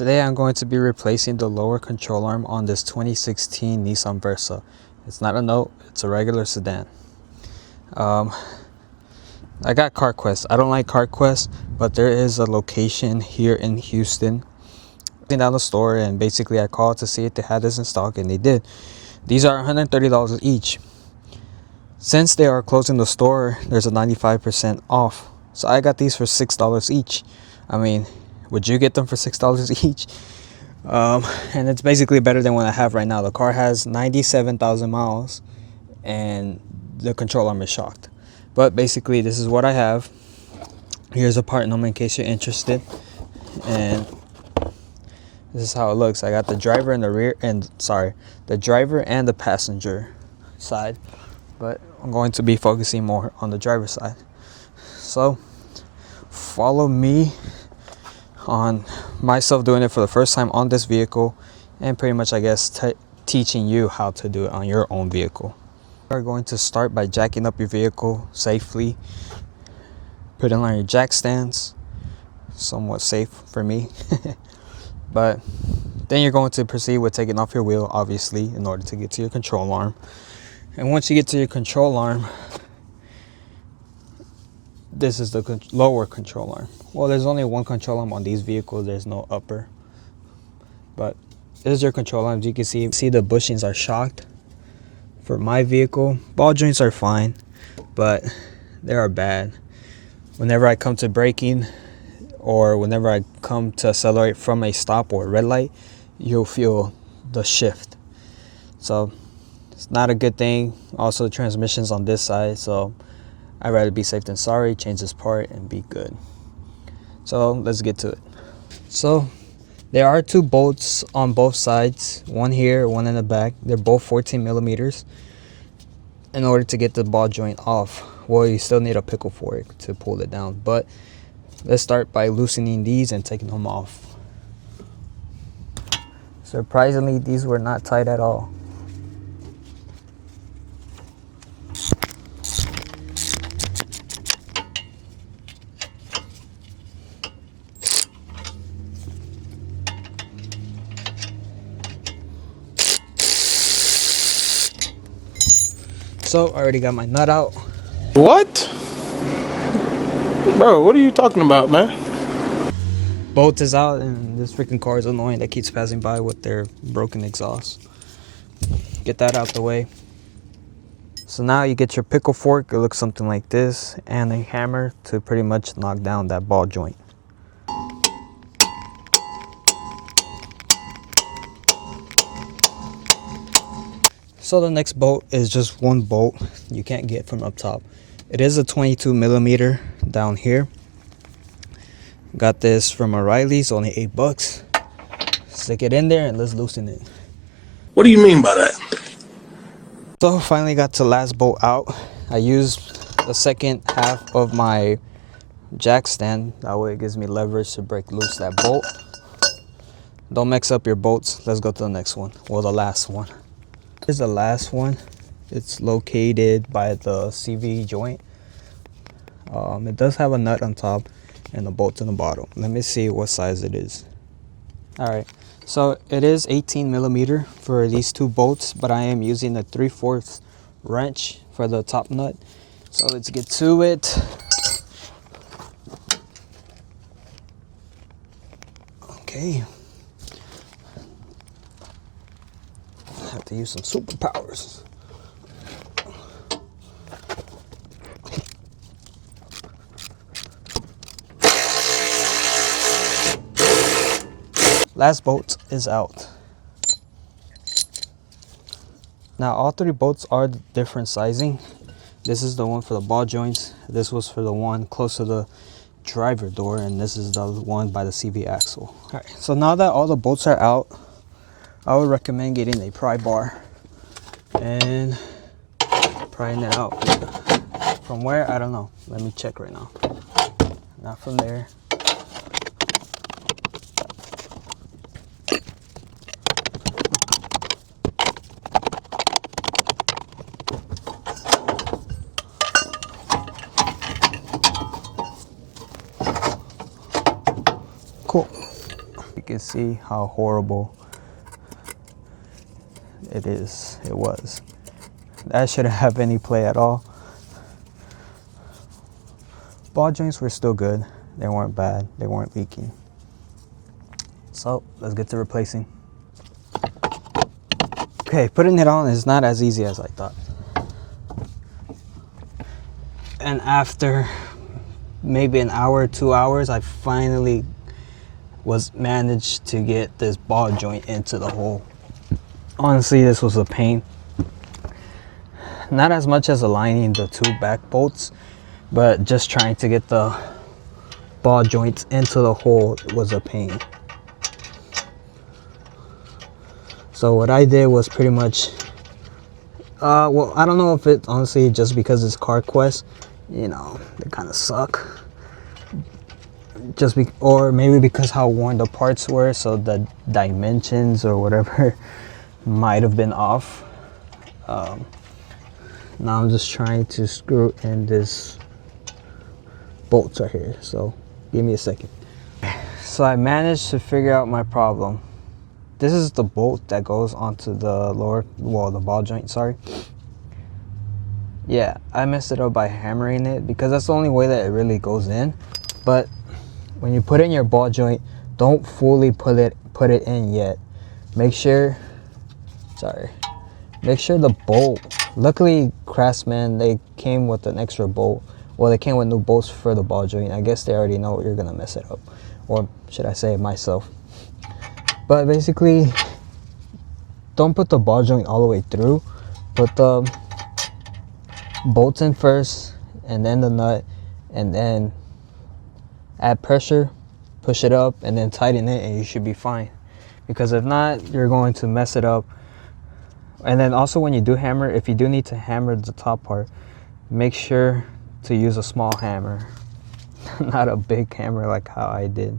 Today I'm going to be replacing the lower control arm on this 2016 Nissan Versa. It's not a Note, it's a regular sedan. I got CarQuest. I don't like CarQuest, but there is a location here in Houston. Down the store, and basically I called to see if they had this in stock, and they did. These are $130 each. Since they are closing the store, there's a 95% off. So I got these for $6 each. I mean, would you get them for $6 each? And it's basically better than what I have right now. The car has 97,000 miles and the control arm is shocked. But basically this is what I have. Here's a part number in case you're interested. And this is how it looks. I got the driver in the rear, and the driver and the passenger side, but I'm going to be focusing more on the driver's side. So follow me on myself doing it for the first time on this vehicle, and pretty much I guess teaching you how to do it on your own vehicle. We're going to start by jacking up your vehicle safely. Put it on your jack stands, somewhat safe for me. But then you're going to proceed with taking off your wheel, obviously, in order to get to your control arm. And once you get to your control arm, this is the lower control arm. Well, there's only one control arm on these vehicles. There's no upper. But this is your control arm. As you can see the bushings are shocked. For my vehicle, ball joints are fine, but they are bad. Whenever I come to braking, or whenever I come to accelerate from a stop or a red light, you'll feel the shift. So it's not a good thing. Also, the transmission's on this side, so I'd rather be safe than sorry. Change this part and be good. So let's get to it. So there are two bolts on both sides, one here, one in the back. They're both 14 millimeters. In order to get the ball joint off, well, you still need a pickle fork to pull it down, but let's start by loosening these and taking them off. Surprisingly, these were not tight at all. So I already got my nut out. What? Bro, what are you talking about, man? Bolt is out, and this freaking car is annoying that keeps passing by with their broken exhaust. Get that out the way. So now you get your pickle fork. It looks something like this, and a hammer to pretty much knock down that ball joint. So the next bolt is just one bolt you can't get from up top. It is a 22 millimeter down here. Got this from O'Reilly's, only $8. Stick it in there and let's loosen it. What do you mean by that? So finally got the last bolt out. I used the second half of my jack stand. That way it gives me leverage to break loose that bolt. Don't mix up your bolts. Let's go to the next one. Well, the last one. Here's the last one. It's located by the CV joint. It does have a nut on top and a bolt in the bottom. Let me see what size it is. All right, so it is 18 millimeter for these two bolts, but I am using a 3/4 wrench for the top nut. So let's get to it. Okay. I have to use some superpowers. Last bolt is out. Now all three bolts are different sizing. This is the one for the ball joints. This was for the one close to the driver door, and this is the one by the CV axle. All right, so now that all the bolts are out, I would recommend getting a pry bar and prying it out. From where? I don't know. Let me check right now. Not from there. Cool. You can see how horrible it was. That shouldn't have any play at all. Ball joints were still good. They weren't bad. They weren't leaking. So let's get to replacing. Okay, putting it on is not as easy as I thought. And after maybe an hour, 2 hours, I finally managed to get this ball joint into the hole. Honestly, this was a pain. Not as much as aligning the two back bolts, but just trying to get the ball joints into the hole was a pain. So what I did was pretty much, well, I don't know if it honestly just because it's CarQuest, you know, they kind of suck. Or maybe because how worn the parts were, so the dimensions or whatever might have been off. Now I'm just trying to screw in this bolts right here, so give me a second. So I managed to figure out my problem. This is the bolt that goes onto the the ball joint, sorry. Yeah, I messed it up by hammering it because that's the only way that it really goes in. But when you put in your ball joint, don't fully put it in yet. Make sure the bolt, luckily Craftsman, they came with an extra bolt. Well, they came with new bolts for the ball joint. I guess they already know you're gonna mess it up, or should I say it myself. But basically, don't put the ball joint all the way through. Put the bolts in first, and then the nut, and then add pressure, push it up, and then tighten it, and you should be fine. Because if not, you're going to mess it up. And then also when you do hammer, if you do need to hammer the top part, make sure to use a small hammer, not a big hammer like how I did.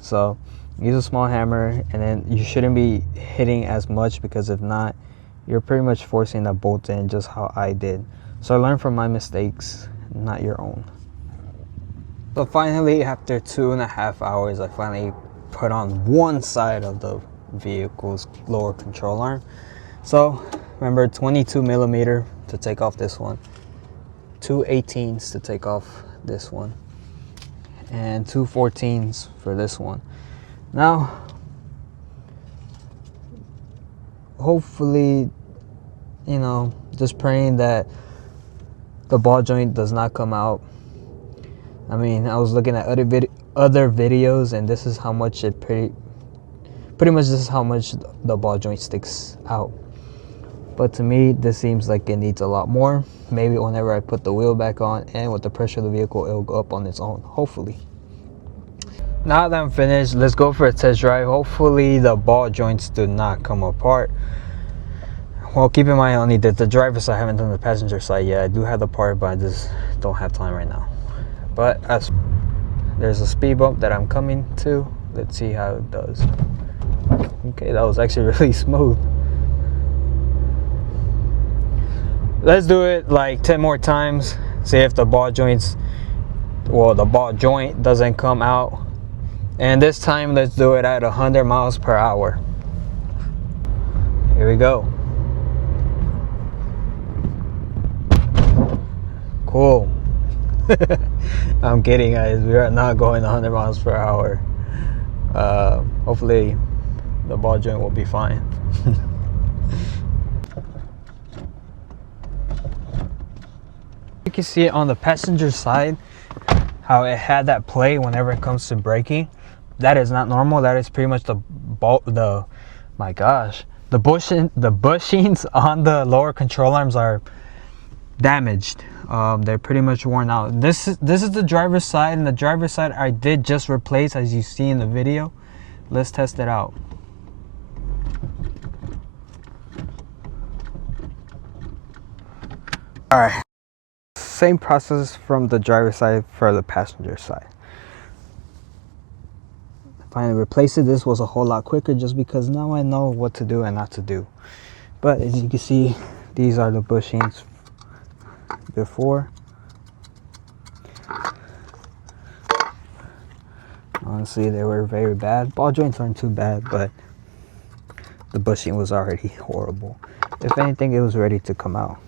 So use a small hammer, and then you shouldn't be hitting as much, because if not, you're pretty much forcing that bolt in just how I did. So I learned from my mistakes, not your own. So finally, after 2.5 hours, I finally put on one side of the vehicle's lower control arm. So remember, 22 millimeter to take off this one, 2 18s to take off this one, and 2 14s for this one. Now, hopefully, you know, just praying that the ball joint does not come out. I mean, I was looking at other videos, and this is how much it pretty much this is how much the ball joint sticks out. But to me, this seems like it needs a lot more. Maybe whenever I put the wheel back on and with the pressure of the vehicle, it'll go up on its own, hopefully. Now that I'm finished, let's go for a test drive. Hopefully the ball joints do not come apart. Well, keep in mind, I only did the driver's side, I haven't done the passenger side yet. I do have the part, but I just don't have time right now. But there's a speed bump that I'm coming to. Let's see how it does. Okay, that was actually really smooth. Let's do it like 10 more times. See if the ball joint doesn't come out. And this time, let's do it at 100 miles per hour. Here we go. Cool. I'm kidding, guys. We are not going 100 miles per hour. Hopefully, the ball joint will be fine. You can see it on the passenger side, how it had that play whenever it comes to braking. That is not normal. That is pretty much the bushings on the lower control arms are damaged. They're pretty much worn out. This is the driver's side, and the driver's side I did just replace, as you see in the video. Let's test it out. All right. Same process from the driver's side for the passenger side. Finally replaced it. This was a whole lot quicker just because now I know what to do and not to do. But as you can see, these are the bushings before. Honestly, they were very bad. Ball joints aren't too bad, but the bushing was already horrible. If anything, it was ready to come out.